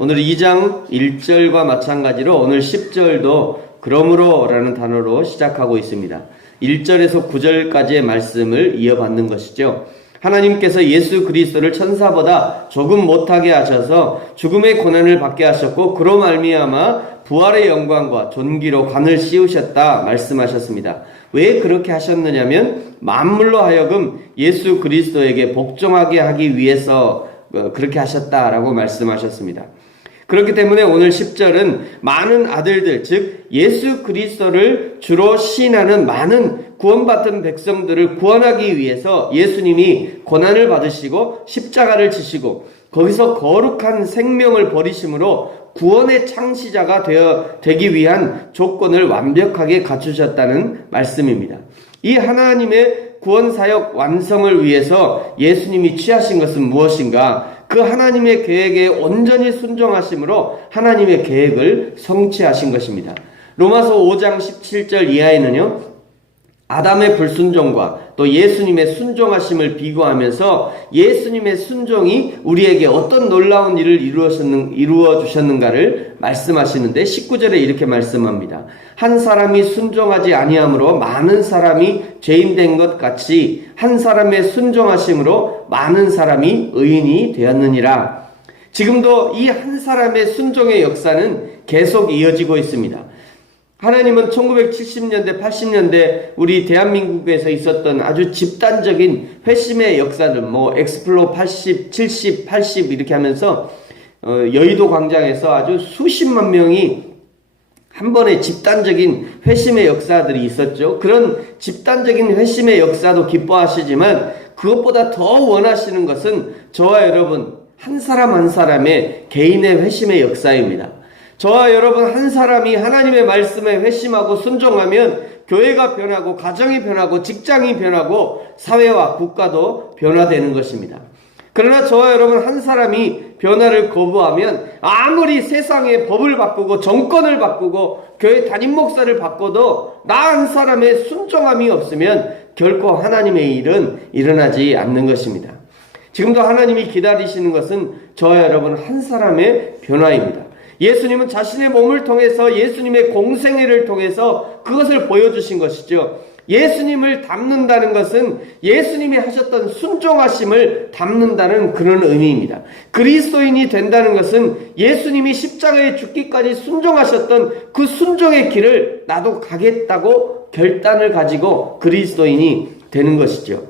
오늘 2장 1절과 마찬가지로 오늘 10절도 그러므로 라는 단어로 시작하고 있습니다. 1절에서 9절까지의 말씀을 이어받는 것이죠. 하나님께서 예수 그리스도를 천사보다 조금 못하게 하셔서 죽음의 고난을 받게 하셨고 그로 말미암아 부활의 영광과 존귀로 관을 씌우셨다 말씀하셨습니다. 왜 그렇게 하셨느냐면 만물로 하여금 예수 그리스도에게 복종하게 하기 위해서 그렇게 하셨다라고 말씀하셨습니다. 그렇기 때문에 오늘 10절은 많은 아들들, 즉 예수 그리스도를 주로 시인하는 많은 구원받은 백성들을 구원하기 위해서 예수님이 고난을 받으시고 십자가를 지시고 거기서 거룩한 생명을 버리심으로 구원의 창시자가 되기 위한 조건을 완벽하게 갖추셨다는 말씀입니다. 이 하나님의 구원사역 완성을 위해서 예수님이 취하신 것은 무엇인가? 그 하나님의 계획에 온전히 순종하심으로 하나님의 계획을 성취하신 것입니다. 로마서 5장 17절 이하에는요, 아담의 불순종과 또 예수님의 순종하심을 비교하면서 예수님의 순종이 우리에게 어떤 놀라운 일을 이루어 주셨는가를 말씀하시는데 19절에 이렇게 말씀합니다. 한 사람이 순종하지 아니함으로 많은 사람이 죄인된 것 같이 한 사람의 순종하심으로 많은 사람이 의인이 되었느니라. 지금도 이 한 사람의 순종의 역사는 계속 이어지고 있습니다. 하나님은 1970년대, 80년대 우리 대한민국에서 있었던 아주 집단적인 회심의 역사들, 엑스플로 80, 70, 80 이렇게 하면서 여의도 광장에서 아주 수십만 명이 한 번에 집단적인 회심의 역사들이 있었죠. 그런 집단적인 회심의 역사도 기뻐하시지만 그것보다 더 원하시는 것은 저와 여러분 한 사람 한 사람의 개인의 회심의 역사입니다. 저와 여러분 한 사람이 하나님의 말씀에 회심하고 순종하면 교회가 변하고 가정이 변하고 직장이 변하고 사회와 국가도 변화되는 것입니다. 그러나 저와 여러분 한 사람이 변화를 거부하면 아무리 세상의 법을 바꾸고 정권을 바꾸고 교회 담임 목사를 바꿔도 나 한 사람의 순종함이 없으면 결코 하나님의 일은 일어나지 않는 것입니다. 지금도 하나님이 기다리시는 것은 저와 여러분 한 사람의 변화입니다. 예수님은 자신의 몸을 통해서 예수님의 공생애를 통해서 그것을 보여주신 것이죠. 예수님을 닮는다는 것은 예수님이 하셨던 순종하심을 닮는다는 그런 의미입니다. 그리스도인이 된다는 것은 예수님이 십자가에 죽기까지 순종하셨던 그 순종의 길을 나도 가겠다고 결단을 가지고 그리스도인이 되는 것이죠.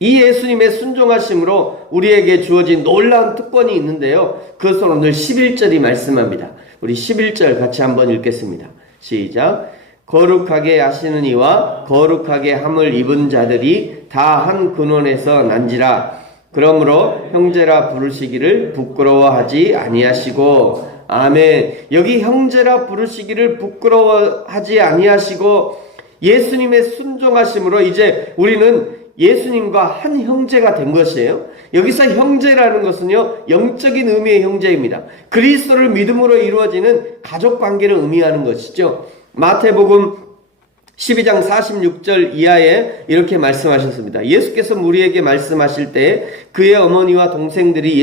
이 예수님의 순종하심으로 우리에게 주어진 놀라운 특권이 있는데요. 그것은 오늘 11절이 말씀합니다. 우리 11절 같이 한번 읽겠습니다. 시작. 거룩하게 하시는 이와 거룩하게 함을 입은 자들이 다 한 근원에서 난지라. 그러므로 형제라 부르시기를 부끄러워하지 아니하시고. 아멘. 여기 형제라 부르시기를 부끄러워하지 아니하시고 예수님의 순종하심으로 이제 우리는 예수님과 한 형제가 된 것이에요. 여기서 형제라는 것은요, 영적인 의미의 형제입니다. 그리스도를 믿음으로 이루어지는 가족관계를 의미하는 것이죠. 마태복음 12장 46절 이하에 이렇게 말씀하셨습니다. 예수께서 우리에게 말씀하실 때 그의 어머니와 동생들이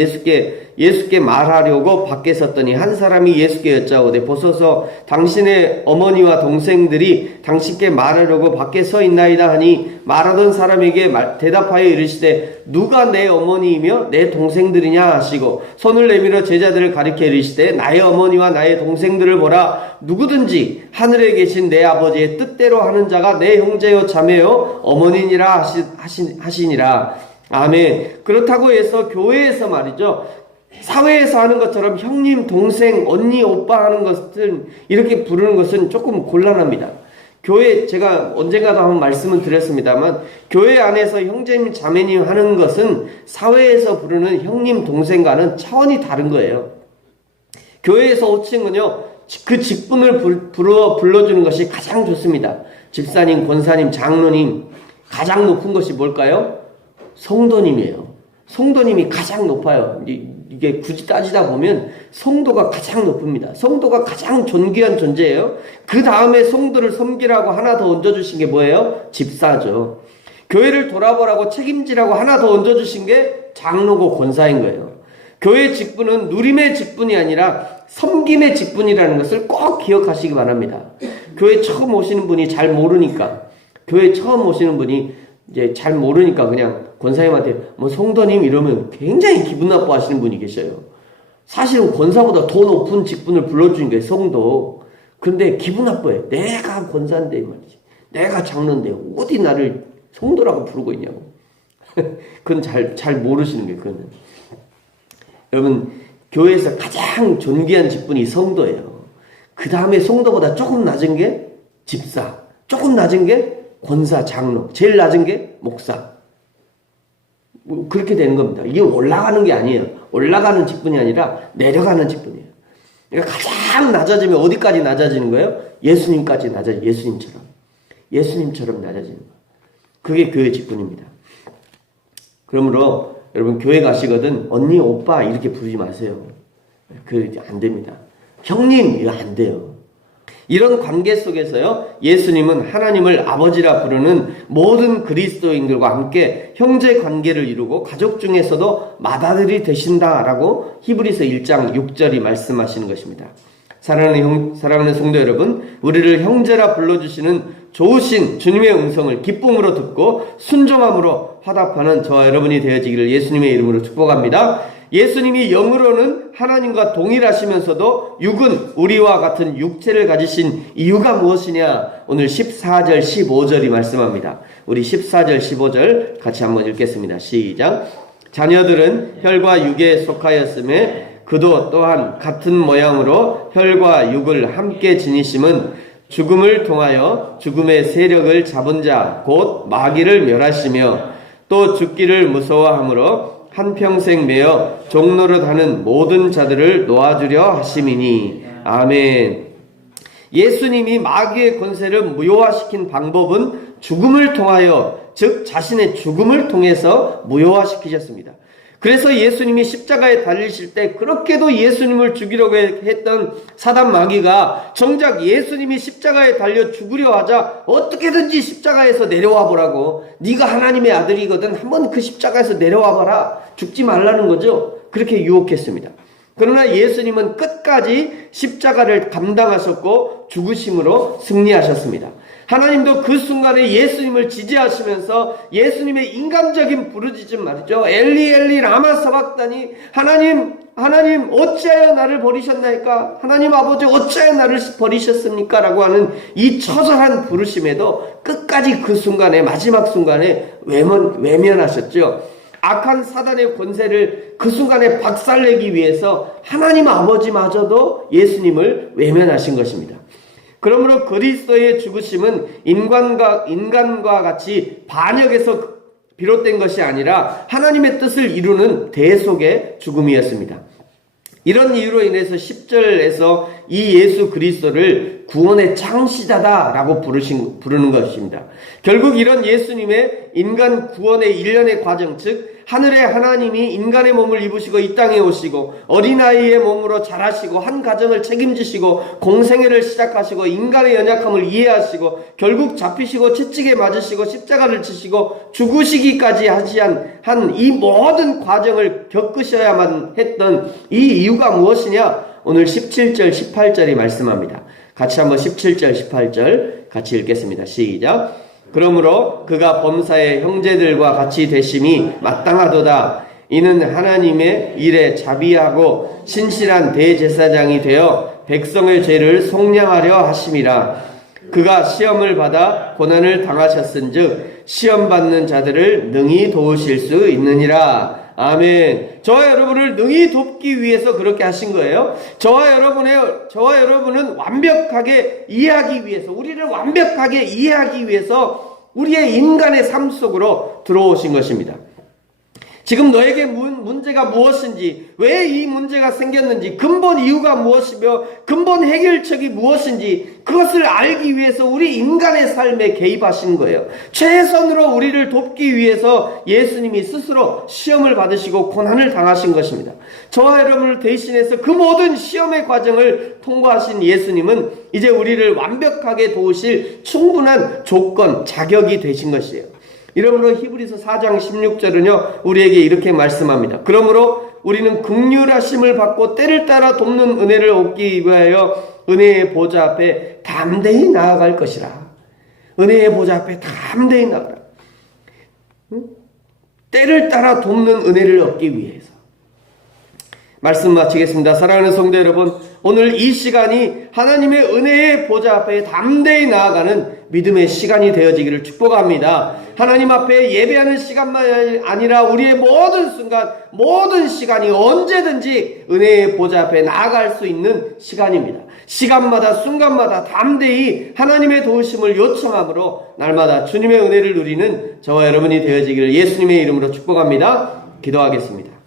예수께 말하려고 밖에 섰더니 한 사람이 예수께 여짜오되 보소서 당신의 어머니와 동생들이 당신께 말하려고 밖에 서 있나이다 하니 말하던 사람에게 대답하여 이르시되 누가 내 어머니이며 내 동생들이냐 하시고 손을 내밀어 제자들을 가리켜 이르시되 나의 어머니와 나의 동생들을 보라. 누구든지 하늘에 계신 내 아버지의 뜻대로 하는 자가 내 형제요 자매요 어머니니라 하시니라. 아멘. 그렇다고 해서 교회에서 말이죠, 사회에서 하는 것처럼 형님, 동생, 언니, 오빠 하는 것을 이렇게 부르는 것은 조금 곤란합니다. 교회, 제가 언젠가도 한번 말씀을 드렸습니다만 교회 안에서 형제님, 자매님 하는 것은 사회에서 부르는 형님, 동생과는 차원이 다른 거예요. 교회에서 호칭은요, 그 직분을 불러주는 것이 가장 좋습니다. 집사님, 권사님, 장로님. 가장 높은 것이 뭘까요? 성도님이에요. 성도님이 가장 높아요. 이게 굳이 따지다 보면 성도가 가장 높습니다. 성도가 가장 존귀한 존재예요. 그 다음에 성도를 섬기라고 하나 더 얹어주신 게 뭐예요? 집사죠. 교회를 돌아보라고 책임지라고 하나 더 얹어주신 게 장로고 권사인 거예요. 교회 직분은 누림의 직분이 아니라 섬김의 직분이라는 것을 꼭 기억하시기 바랍니다. 교회 처음 오시는 분이 잘 모르니까, 교회 처음 오시는 분이 이제 잘 모르니까 그냥 권사님한테 뭐 성도님 이러면 굉장히 기분 나빠하시는 분이 계셔요. 사실은 권사보다 더 높은 직분을 불러주는 게 성도. 근데 기분 나빠요. 내가 권사인데 말이지, 내가 장로인데 어디 나를 성도라고 부르고 있냐고. 그건 잘 모르시는 거예요. 그거는. 여러분, 교회에서 가장 존귀한 직분이 성도예요. 그 다음에 성도보다 조금 낮은 게 집사, 조금 낮은 게 권사, 장로, 제일 낮은 게 목사. 뭐 그렇게 되는 겁니다. 이게 올라가는 게 아니에요. 올라가는 직분이 아니라 내려가는 직분이에요. 그러니까 가장 낮아지면 어디까지 낮아지는 거예요? 예수님까지 낮아져요. 예수님처럼 낮아지는 거예요. 그게 교회 직분입니다. 그러므로 여러분, 교회 가시거든 언니, 오빠 이렇게 부르지 마세요. 그 안 됩니다. 형님 이거 안 돼요. 이런 관계 속에서요, 예수님은 하나님을 아버지라 부르는 모든 그리스도인들과 함께 형제 관계를 이루고 가족 중에서도 맏아들이 되신다라고 히브리서 1장 6절이 말씀하시는 것입니다. 사랑하는 성도 여러분, 우리를 형제라 불러주시는 좋으신 주님의 음성을 기쁨으로 듣고 순종함으로 화답하는 저와 여러분이 되어지기를 예수님의 이름으로 축복합니다. 예수님이 영으로는 하나님과 동일하시면서도 육은 우리와 같은 육체를 가지신 이유가 무엇이냐? 오늘 14절 15절이 말씀합니다. 우리 14절 15절 같이 한번 읽겠습니다. 시작. 자녀들은 혈과 육에 속하였음에 그도 또한 같은 모양으로 혈과 육을 함께 지니심은 죽음을 통하여 죽음의 세력을 잡은 자 곧 마귀를 멸하시며 또 죽기를 무서워하므로 한평생 매어 종노릇하는 모든 자들을 놓아주려 하심이니. 아멘. 예수님이 마귀의 권세를 무효화시킨 방법은 죽음을 통하여, 즉 자신의 죽음을 통해서 무효화시키셨습니다. 그래서 예수님이 십자가에 달리실 때 그렇게도 예수님을 죽이려고 했던 사단 마귀가 정작 예수님이 십자가에 달려 죽으려 하자 어떻게든지 십자가에서 내려와 보라고, 네가 하나님의 아들이거든 한번 그 십자가에서 내려와 봐라, 죽지 말라는 거죠. 그렇게 유혹했습니다. 그러나 예수님은 끝까지 십자가를 감당하셨고 죽으심으로 승리하셨습니다. 하나님도 그 순간에 예수님을 지지하시면서 예수님의 인간적인 부르짖음 말이죠. 엘리 엘리 라마 사박다니, 하나님 어찌하여 나를 버리셨나이까? 하나님 아버지 어찌하여 나를 버리셨습니까? 라고 하는 이 처절한 부르심에도 끝까지 그 순간에, 마지막 순간에 외면하셨죠. 악한 사단의 권세를 그 순간에 박살내기 위해서 하나님 아버지마저도 예수님을 외면하신 것입니다. 그러므로 그리스도의 죽으심은 인간과 같이 반역에서 비롯된 것이 아니라 하나님의 뜻을 이루는 대속의 죽음이었습니다. 이런 이유로 인해서 10절에서 이 예수 그리스도를 구원의 창시자다라고 부르는 것입니다. 결국 이런 예수님의 인간 구원의 일련의 과정, 즉 하늘의 하나님이 인간의 몸을 입으시고 이 땅에 오시고 어린아이의 몸으로 자라시고 한 가정을 책임지시고 공생애를 시작하시고 인간의 연약함을 이해하시고 결국 잡히시고 채찍에 맞으시고 십자가를 지시고 죽으시기까지 한 이 모든 과정을 겪으셔야만 했던 이 이유가 무엇이냐? 오늘 17절 18절이 말씀합니다. 같이 한번 17절 18절 같이 읽겠습니다. 시작. 그러므로 그가 범사의 형제들과 같이 되심이 마땅하도다. 이는 하나님의 일에 자비하고 신실한 대제사장이 되어 백성의 죄를 속량하려 하심이라. 그가 시험을 받아 고난을 당하셨은즉 시험 받는 자들을 능히 도우실 수 있느니라. 아멘. 저와 여러분을 능히 돕기 위해서 그렇게 하신 거예요. 저와 여러분은 완벽하게 이해하기 위해서, 우리를 완벽하게 이해하기 위해서 우리의 인간의 삶 속으로 들어오신 것입니다. 지금 너에게 문제가 무엇인지, 왜 이 문제가 생겼는지, 근본 이유가 무엇이며 근본 해결책이 무엇인지 그것을 알기 위해서 우리 인간의 삶에 개입하신 거예요. 최선으로 우리를 돕기 위해서 예수님이 스스로 시험을 받으시고 고난을 당하신 것입니다. 저와 여러분을 대신해서 그 모든 시험의 과정을 통과하신 예수님은 이제 우리를 완벽하게 도우실 충분한 조건, 자격이 되신 것이에요. 이러므로 히브리서 4장 16절은요 우리에게 이렇게 말씀합니다. 그러므로 우리는 긍휼하심을 받고 때를 따라 돕는 은혜를 얻기 위하여 은혜의 보좌 앞에 담대히 나아갈 것이라. 은혜의 보좌 앞에 담대히 나아가라. 때를 따라 돕는 은혜를 얻기 위해서. 말씀 마치겠습니다. 사랑하는 성도 여러분, 오늘 이 시간이 하나님의 은혜의 보좌 앞에 담대히 나아가는 믿음의 시간이 되어지기를 축복합니다. 하나님 앞에 예배하는 시간만 아니라 우리의 모든 순간, 모든 시간이 언제든지 은혜의 보좌 앞에 나아갈 수 있는 시간입니다. 시간마다 순간마다 담대히 하나님의 도우심을 요청함으로 날마다 주님의 은혜를 누리는 저와 여러분이 되어지기를 예수님의 이름으로 축복합니다. 기도하겠습니다.